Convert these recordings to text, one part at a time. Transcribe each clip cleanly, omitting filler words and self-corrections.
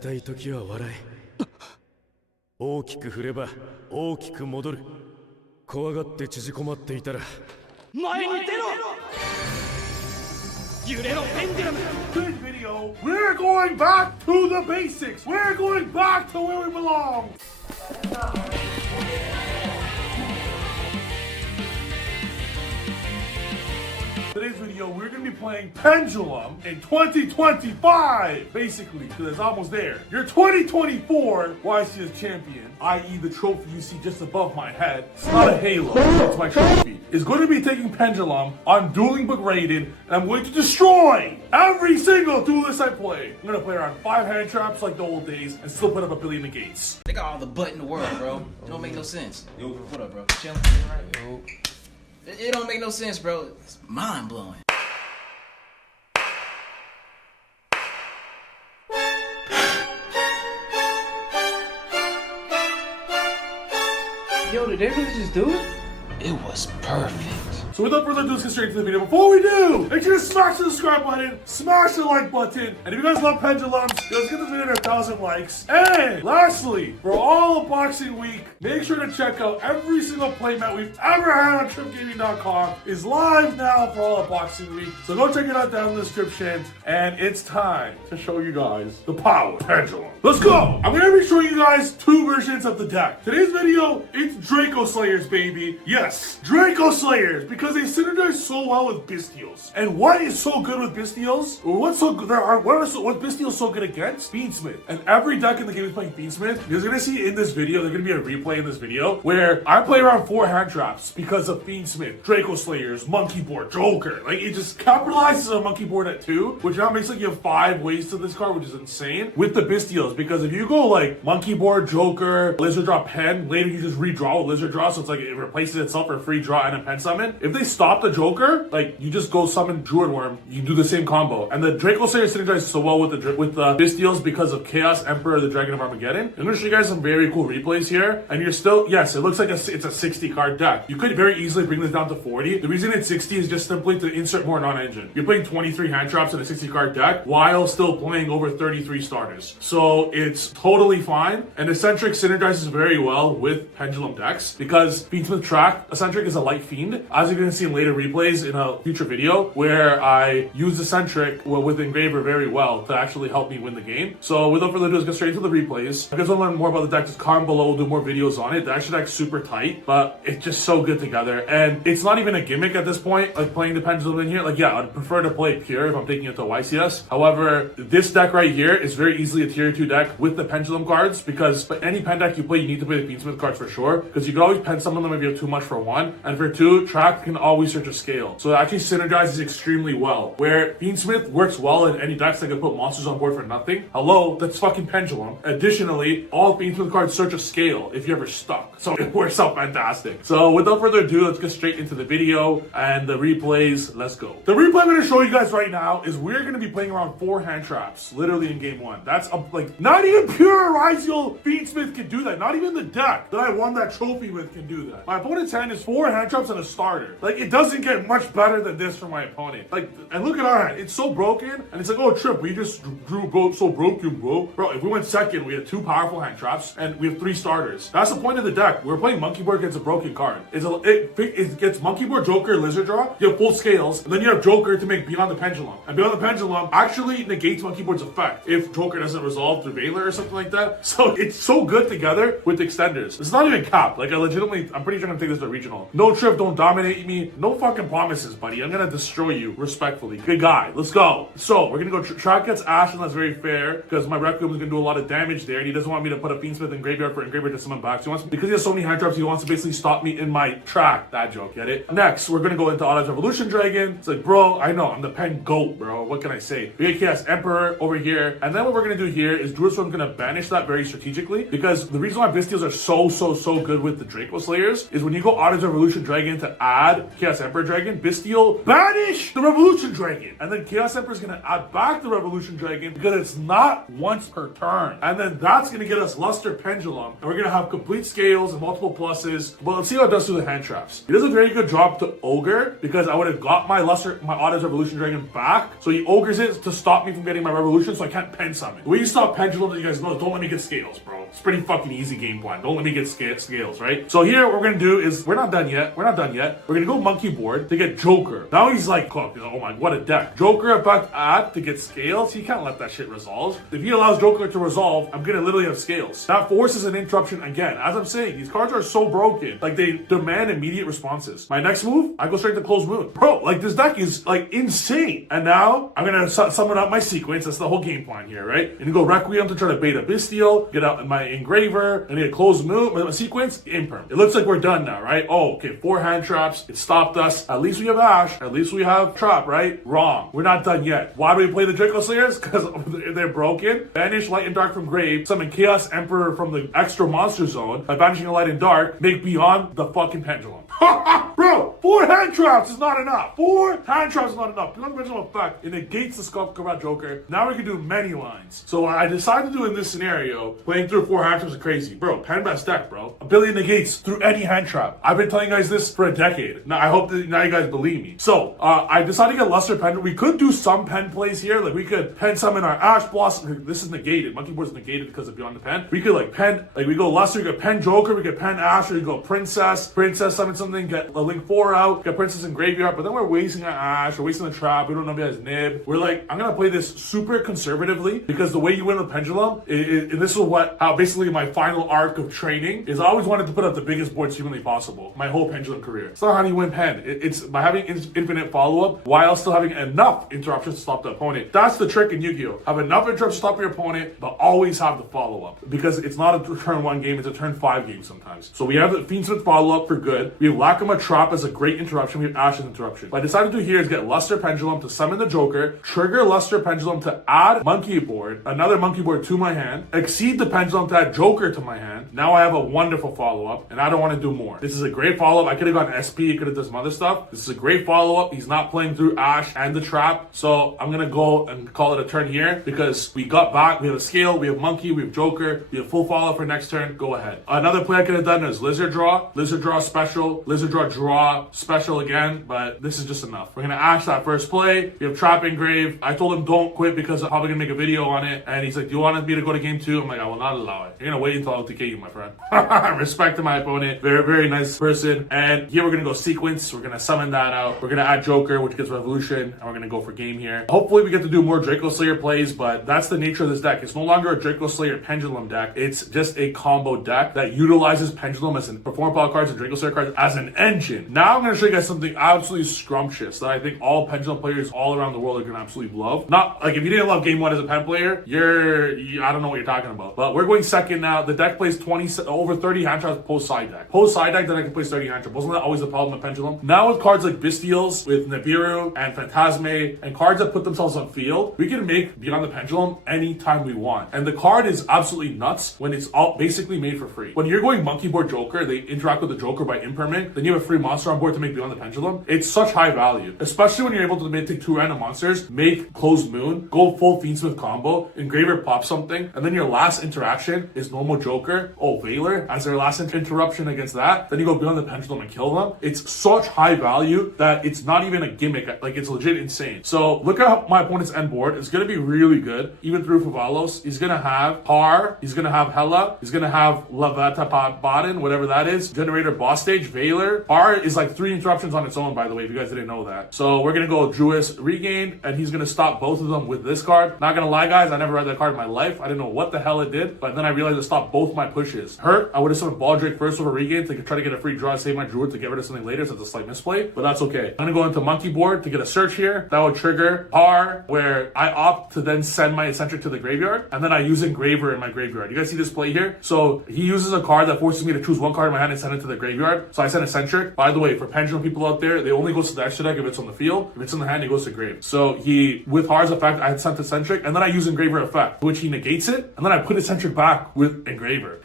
きたい時は笑え。大きく振れば大きく戻る。怖がって縮こまっていたら前に出ろ。揺れろペンデュラム。 Today's video, we're going back to the basics. We're going back to where we belong. Today's video, we're going to be playing Pendulum in 2025, basically, because it's almost there. Your 2024 YCS champion, i.e. the trophy you see just above my head, it's not a halo, it's my trophy, is going to be taking Pendulum on Dueling Book Rated, and I'm going to destroy every single duelist I play. I'm going to play around 5 hand traps like the old days and still put up a billion negates. They got all the butt in the world, bro. It don't make no sense. Yo, what up, bro? Chillin'? Yo. It don't make no sense, bro. It's mind blowing. Yo, did they really just do it? It was perfect. So without further ado, let's get straight into the video. Before we do, make sure to smash the subscribe button, smash the like button, and if you guys love pendulums, let's get this video to 1,000 likes. And lastly, for all of Boxing Week, make sure to check out every single playmat we've ever had on TrifGaming.com is live now for all of Boxing Week. So go check it out down in the description, and it's time to show you guys the power of pendulum. Let's go! I'm gonna be showing you guys 2 versions of the deck. Today's video, it's Draco Slayers, baby. Yes, Draco Slayers, because they synergize so well with Bestials. And what is so good with Bestials? Or what's so good? What Bestials so good against? Beansmith. And every deck in the game is playing Beansmith. You're gonna see in this video, there's gonna be a replay in this video where I play around 4 hand traps because of Beansmith, Draco Slayers, Monkey Board, Joker. Like it just capitalizes on Monkey Board at 2, which now makes like you have 5 ways to this card, which is insane with the Bestials. Because if you go like Monkey Board, Joker, Lizard Draw, Pen, later you just redraw with Lizard Draw, so it's like it replaces itself for a free draw and a pen summon. If they stop the Joker, like you just go summon Druid Worm, you do the same combo. And the Draco Slayer synergizes so well with the Bestials because of Chaos Emperor, the Dragon of Armageddon. I'm gonna show you guys some very cool replays here. And you're still, yes, it looks like it's a 60 card deck. You could very easily bring this down to 40. The reason it's 60 is just simply to insert more non-engine. You're playing 23 hand traps in a 60 card deck while still playing over 33 starters. So it's totally fine. And Eccentric synergizes very well with Pendulum decks because Beansmith Track, Eccentric is a light fiend. As you're going to see in later replays in a future video where I use Eccentric with Engraver very well to actually help me win the game. So without further ado, let's get straight into the replays. If you guys want to learn more about the deck, just comment below. We'll do more videos on it. The actual deck's super tight, but it's just so good together. And it's not even a gimmick at this point, like playing the Pendulum in here. Like, yeah, I'd prefer to play pure if I'm taking it to YCS. However, this deck right here is very easily a tier 2 deck with the Pendulum cards because any pen deck you play, you need to play the Beansmith cards for sure. Because you can always pen summon them if you have too much for 1. And for 2, Track can always search a scale. So it actually synergizes extremely well. Where Beansmith works well in any decks that can put monsters on board for nothing. Hello, that's fucking Pendulum. Additionally, all Beansmith cards search a scale if you're ever stuck. So it works out fantastic. So without further ado, let's get straight into the video and the replays. Let's go. The replay I'm going to show you guys right now is we're going to be playing around 4 hand traps, literally in game 1. That's like not even pure Ryziel Beansmith can do that. Not even the deck that I won that trophy with can do that. My opponent's hand is 4 hand traps and a starter. Like it doesn't get much better than this for my opponent. Like, and look at our hand. It's so broken, and it's like, oh, Trip, we just drew so broken, bro. Bro, if we went second, we had 2 powerful hand traps, and we have 3 starters. That's the point of the deck. We're playing Monkey Board against a broken card. It gets Monkey Board, Joker, Lizard Draw. You have full scales, and then you have Joker to make Beyond the Pendulum. And Beyond the Pendulum actually negates Monkey Board's effect if Joker doesn't resolve through Veiler or something like that. So it's so good together with extenders. It's not even cap. Like, I'm pretty sure I'm gonna take this to regional. No Trip, don't dominate me. No fucking promises, buddy. I'm gonna destroy you respectfully. Good guy. Let's go. So we're gonna go Track gets Ash, and that's very fair because my Requiem is gonna do a lot of damage there, and he doesn't want me to put a Beansmith in graveyard for Engraver to summon back. So he wants, because he has so many hand traps, he wants to basically stop me in my track. That joke, get it? Next, we're gonna go into Auto's Revolution Dragon. It's like, bro, I know I'm the pen goat, bro. What can I say? We get Chaos Emperor over here, and then what we're gonna do here is Druid Swarm's gonna banish that very strategically because the reason why Bestials are so good with the Draco Slayers is when you go Auto's Revolution Dragon to add add Chaos Emperor Dragon, Bestial, banish the Revolution Dragon. And then Chaos Emperor is going to add back the Revolution Dragon because it's not once per turn. And then that's going to get us Luster Pendulum. And we're going to have complete scales and multiple pluses. But let's see how it does through the hand traps. It does a very good job to Ogre because I would have got my Autos Revolution Dragon back. So he Ogres it to stop me from getting my Revolution so I can't pen summon. The way you stop Pendulum, you guys know, don't let me get scales, bro. It's pretty fucking easy game plan. Don't let me get scales, right? So here, what we're going to do is, we're not done yet. We're going to go Monkey Board to get Joker. Now he's like, oh my, what a deck. Joker effect add to get scales. He can't let that shit resolve. If he allows Joker to resolve, I'm going to literally have scales. That forces an interruption again. As I'm saying, these cards are so broken. Like, they demand immediate responses. My next move, I go straight to Closed Moon. Bro, like, this deck is, like, insane. And now, I'm going to summon up my sequence. That's the whole game plan here, right? And you go Requiem to try to bait a Bestial, get out my Engraver, and get Closed Moon, my sequence, Imperm. It looks like we're done now, right? Oh, okay, 4 hand traps. It stopped us. At least we have Ash. At least we have Trap, right? Wrong. We're not done yet. Why do we play the Draco Slayers? Because they're broken. Banish Light and Dark from Grave. Summon Chaos Emperor from the extra monster zone by banishing a Light and Dark. Make Beyond the fucking Pendulum. Bro, 4 hand traps is not enough. 4 hand traps is not enough. Beyond the Pendulum effect, it negates the Sculpt Combat Joker. Now we can do many lines. So what I decided to do in this scenario, playing through 4 hand traps is crazy. Bro, pen best deck, bro. A billion negates through any hand trap. I've been telling you guys this for a decade. Now I hope that now you guys believe me. So I decided to get Luster Pen. We could do some pen plays here. Like we could pen summon our Ash Blossom. This is negated. Monkey Board is negated because of Beyond the Pen. We could like pen, like we go Luster, we could pen Joker, we could pen Ash, or we go Princess summon something, get a Link 4 out, get Princess in Graveyard, but then we're wasting our Ash, we're wasting the Trap, we don't know if he has Nib. We're like, I'm gonna play this super conservatively because the way you win with Pendulum, and this is how basically my final arc of training is. I always wanted to put up the biggest boards humanly possible my whole Pendulum career. It's not how you win Pen. It's by having infinite follow-up while still having enough interruptions to stop the opponent. That's the trick in Yu-Gi-Oh! Have enough interruptions to stop your opponent, but always have the follow-up. Because it's not a turn 1 game, it's a turn 5 game sometimes. So we have the Fiendsmith follow-up for good. We have Lakama Trap as a great interruption. We have Ash's interruption. What I decided to do here is get Luster Pendulum to summon the Joker, trigger Luster Pendulum to add Monkey Board, another Monkey Board to my hand, exceed the Pendulum to add Joker to my hand. Now I have a wonderful follow-up, and I don't want to do more. This is a great follow-up. I could have gone SP, could have done some other stuff. This is a great follow-up. He's not playing through Ash and the Trap, so I'm going to go and call it a turn here because we got back. We have a scale, we have Monkey, we have Joker, we have full follow-up for next turn. Go ahead. Another play I could have done is Lizard Draw special, Lizard Draw special again, but this is just enough. We're going to Ash that first play. We have Trap Engrave. I told him don't quit because I'm probably going to make a video on it, and he's like, do you want me to go to game 2? I'm like, I will not allow it. You're going to wait until I'll TK you, my friend. Respect to my opponent. Very, very nice person. And here we're going to go sequence. We're going to summon that out. We're going to add Joker, which gets Revolution, and we're going to go for game here. Hopefully we get to do more Draco Slayer plays, but that's the nature of this deck. It's no longer a Draco Slayer Pendulum deck. It's just a combo deck that utilizes Pendulum as an perform power cards and Draco Slayer cards as an engine. Now I'm going to show you guys something absolutely scrumptious that I think all Pendulum players all around the world are going to absolutely love. Not like if you didn't love game 1 as a pen player, I don't know what you're talking about. But we're going second now. The deck plays over 30 hand traps post side deck. Post side deck, then I can play 30 hand traps. Wasn't that always the problem with Pendulum? Now with cards like Bestials, with Nibiru and Phantasme, and cards that put themselves on field, we can make Beyond the Pendulum anytime we want. And the card is absolutely nuts when it's all basically made for free. When you're going Monkey Board Joker, they interact with the Joker by impermanent, then you have a free monster on board to make Beyond the Pendulum. It's such high value, especially when you're able to take 2 random monsters, make Closed Moon, go full Fiendsmith combo, Engraver pop something, and then your last interaction is normal Joker, Veiler, as their last interruption against that, then you go Beyond the Pendulum and kill them. It's such high value that it's not even a gimmick, like it's legit insane. So look at my opponent's end board. It's going to be really good, even through Favalos. He's going to have Har, he's going to have Hela, he's going to have Lavata Baden, whatever that is, Generator Boss Stage, Veiler. Har is like 3 interruptions on its own, by the way, if you guys didn't know that. So we're going to go Druis Regain, and he's going to stop both of them with this card. Not going to lie, guys, I never read that card in my life. I didn't know what the hell it did, but then I realized it stopped both my pushes. Hurt, I would have summoned Baldric first over Regain to try to get a free draw, save my Druid to get rid of something later, so it's a slight misplay, but that's okay. I'm going to go into Monkey Board to get a search here. That would trigger Har, where I opt to then send my Eccentric to the graveyard, and then I use Engraver in my graveyard. You guys see this play here? So he uses a card that forces me to choose one card in my hand and send it to the graveyard. So I send Eccentric. By the way, for Pendulum people out there, they only go to the extra deck if it's on the field. If it's in the hand, it goes to grave. So with Har's effect, I had sent Eccentric, and then I use Engraver effect, which he negates it, and then I put Eccentric back back with Engraver.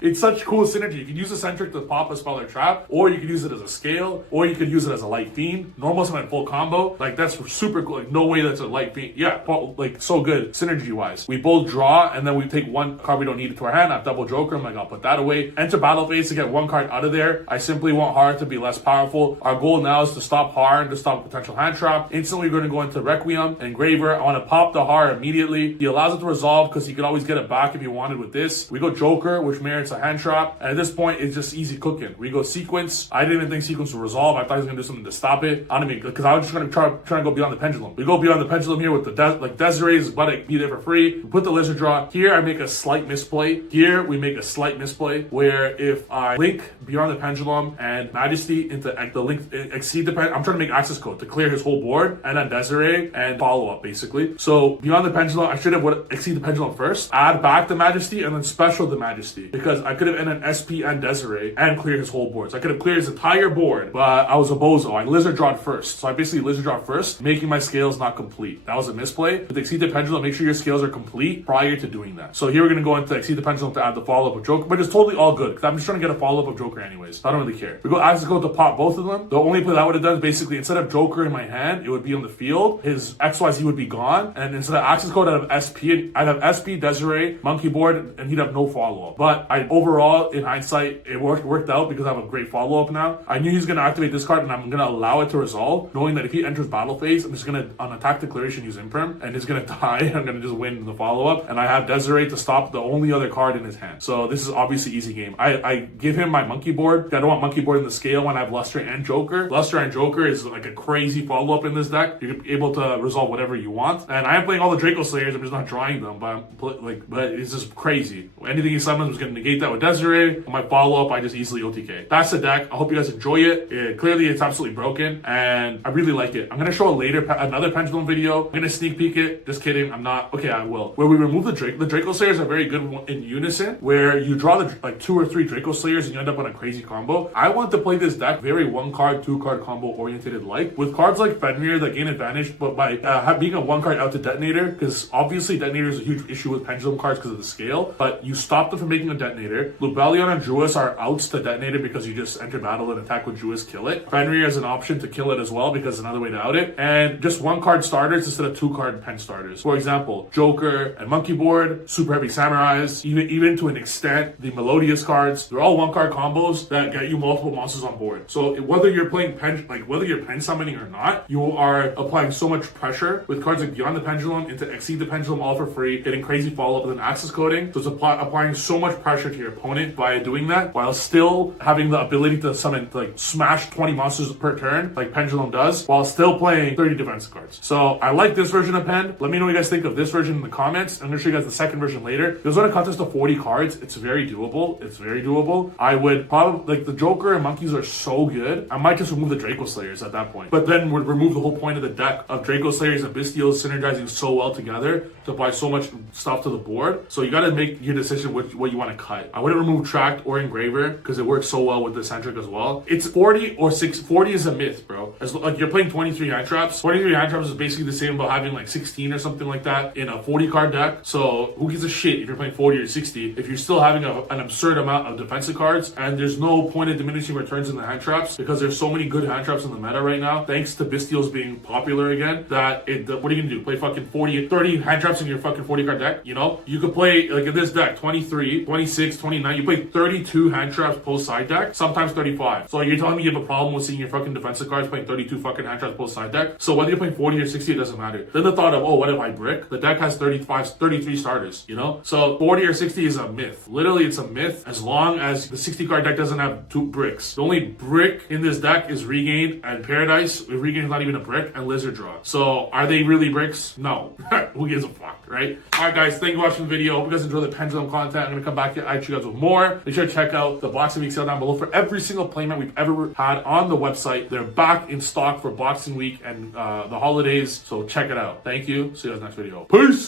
It's such cool synergy. You can use Eccentric to pop a spell or trap, or you can use it as a scale, or you could use it as a light fiend. Normal summon full combo. Like, that's super cool. Like, no way that's a light fiend. Yeah, like, so good synergy wise. We both draw, and then we take one card we don't need to our hand. I have double Joker. I'm like, I'll put that away. Enter battle phase to get one card out of there. I simply want Har to be less powerful. Our goal now is to stop Har and to stop a potential hand trap. Instantly, we're going to go into Requiem, Engraver. I want to pop the Har immediately. He allows it to resolve because he could always get it back if he wanted with this. We go Joker, which merits a hand trap. And at this point, it's just easy cooking. We go Sequence. I didn't even think Sequence would resolve. I thought he was going to do something to stop it. I don't mean, because I was just going to try to go beyond the Pendulum. We go beyond the Pendulum here with the Desiree's but be there for free. We put the Lizard Draw. Here, I make a slight misplay. Here, we make a slight misplay where if I link beyond the Pendulum and Majesty into the link, exceed the I'm trying to make access code to clear his whole board and then Desiree and follow up basically. So beyond the Pendulum, I should have exceed the Pendulum first, add back the Majesty, and then special the Majesty because I could have ended SP and Desiree and clear his whole board. So I could have cleared his entire board, but I was a bozo. I Lizard Drawed first. So I basically Lizard Drawed first, making my scales not complete. That was a misplay. With Exceed the Pendulum, make sure your scales are complete prior to doing that. So here we're going to go into Exceed the Pendulum to add the follow-up of Joker, but it's totally all good because I'm just trying to get a follow-up of Joker anyways. I don't really care. We go access code to pop both of them. The only play that would have done is basically instead of Joker in my hand, it would be on the field. His XYZ would be gone. And instead of access code, I'd have SP, Desiree, Monkey Board, and he'd have no follow-up. But overall, in hindsight, it worked out because I have a great follow-up now. I knew he was going to activate this card and I'm going to allow it to resolve, knowing that if he enters battle phase, I'm just going to, on attack declaration, use Imperm, and he's going to die. I'm going to just win the follow-up. And I have Desiree to stop the only other card in his hand. So this is obviously easy game. I give him my Monkey Board. I don't want Monkey Board in the scale when I have Luster and Joker. Luster and Joker is like a crazy follow-up in this deck. You're able to resolve whatever you want. And I am playing all the Draco Slayers. I'm just not drawing them, but it's just crazy. Anything he summons was going to negate that with Desiree. On my follow-up, I just easily OTK. That's the deck. I hope you guys enjoy it. Clearly, it's absolutely broken, and I really like it. I'm going to show another Pendulum video. I'm going to sneak peek it. Just kidding. I'm not. Okay, I will. Where we remove the Draco Slayers are very good in unison, where you draw the 2 or 3 Draco Slayers and you end up on a crazy combo. I want to play this deck very 1-card, 2-card combo oriented like, with cards like Fenrir that gain advantage, but by being a 1-card out to Detonator, because obviously Detonator is a huge issue with Pendulum cards because of the scale, but you stop them from making a Detonator. Lubellion and Druis are outs to Detonator because you just enter battle and attack with Druis, kill it. Fenrir is an option to kill it as well because it's another way to out it. And just 1-card starters instead of 2-card pen starters. For example, Joker and Monkey Board, Super Heavy Samurais, even to an extent, the Melodious cards, they're all 1-card combos that get you multiple monsters on board. So whether you're playing whether you're pen summoning or not, you are applying so much pressure with cards like Beyond the Pendulum into Exceed the Pendulum all for free, getting crazy follow-up and then access coding. So it's applying so much pressure to your opponent by doing that while still having the ability to summon, smash 20 monsters per turn like Pendulum does, while still playing 30 defensive cards. So I like this version of Pen. Let me know what you guys think of this version in the comments. I'm going to show you guys the second version later. Because when it comes to 40 cards, it's very doable. It's very doable. I would probably, the Joker and Monkeys are so good, I might just remove the Draco Slayers at that point. But then would remove the whole point of the deck of Draco Slayers and Bystials synergizing so well together to apply so much stuff to the board. So you got to make your decision what you want to cut. I wouldn't remove Tract or Engraver because it works so well with the Eccentric as well. It's 40 or 40 is a myth, bro. You're playing 23 hand traps. 23 hand traps is basically the same about having 16 or something like that in a 40 card deck. So who gives a shit if you're playing 40 or 60 if you're still having an absurd amount of defensive cards and there's no point of diminishing returns in the hand traps because there's so many good hand traps in the meta right now thanks to Bystials being popular again that what are you gonna do? Play fucking 30 hand traps in your fucking 40 card deck? You know? You could play in this deck 23, 26, 29. You play 32 hand traps post side deck, sometimes 35. So you're telling me you have a problem with seeing your fucking defensive cards playing 32 fucking hand traps post side deck? So whether you're playing 40 or 60, it doesn't matter. Then the thought of, oh, what if I brick? The deck has 33 starters, you know? So 40 or 60 is a myth. Literally, it's a myth as long as the 60 card deck doesn't have 2 bricks. The only brick in this deck is Regain and Paradise. Regain is not even a brick, and Lizard Draw. So are they really bricks? No. Who gives a fuck, right? Alright guys, thank you for watching the video. Hope you guys enjoy the Pendulum content. I'm going to come back here at you guys with more. Make sure to check out the Boxing Week sale down below for every single playmat we've ever had on the website. They're back in stock for Boxing Week and the holidays, so check it out. Thank you. See you guys next video. Peace!